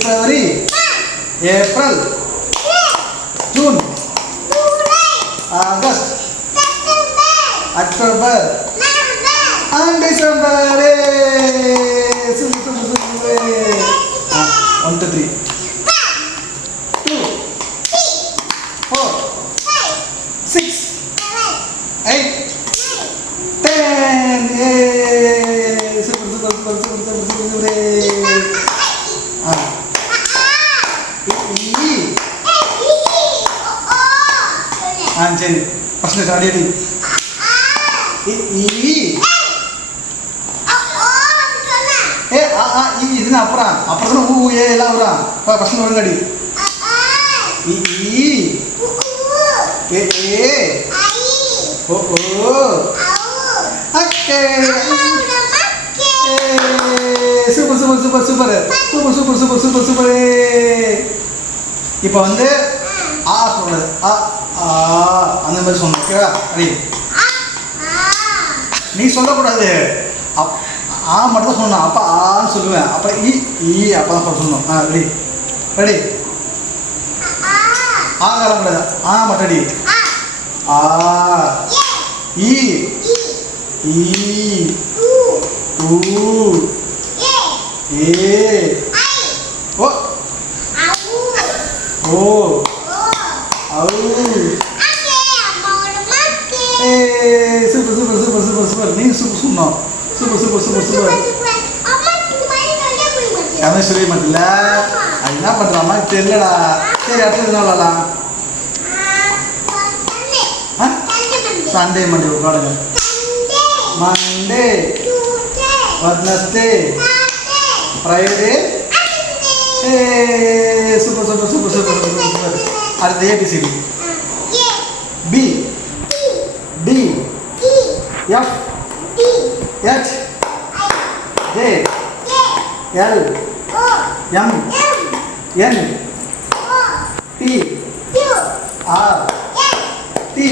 February, April, June, August, October, and December. Super. 1 to 3. 2, 4, 6, 8, 10. Super. சரி first start பண்ணி இதுனா அப்புறம் தானே ஊ ஏ எல்லாம் வரும் ஃபர்ஸ்ட் ஒழுங்காடி ஏ ஓ ஓகே சூப்பர். இப்போ வந்து ஆ சொல்றது அந்த மாதிரி சொல்லணும். ஓகேவா? ரெடி? நீ சொல்லக்கூடாது. ஆ மட்டும் தான் சொல்லணும். அப்போ ஆன்னு சொல்லுவேன். அப்போ அப்போ தான் சொல்லணும். ரெடி? ஆ கலக்கூடாது. ஆ மட்டும் அடி. ஆ ஈ ஊ ஏ ஓ ஓ சூப்பர். நீங்க சூப்பர் சொன்னோம். சூப்பர். யாருமே சொல்லவே மாட்டில்ல. அது என்ன பண்றாமா தெரியலடா. சரி அடுத்தது என்ன விளாடலாம்? சண்டே மண்டே விளாடுங்க. Monday, Wednesday, Friday. சூப்பர். அடுத்து A B C D. B D F H J L M N P R D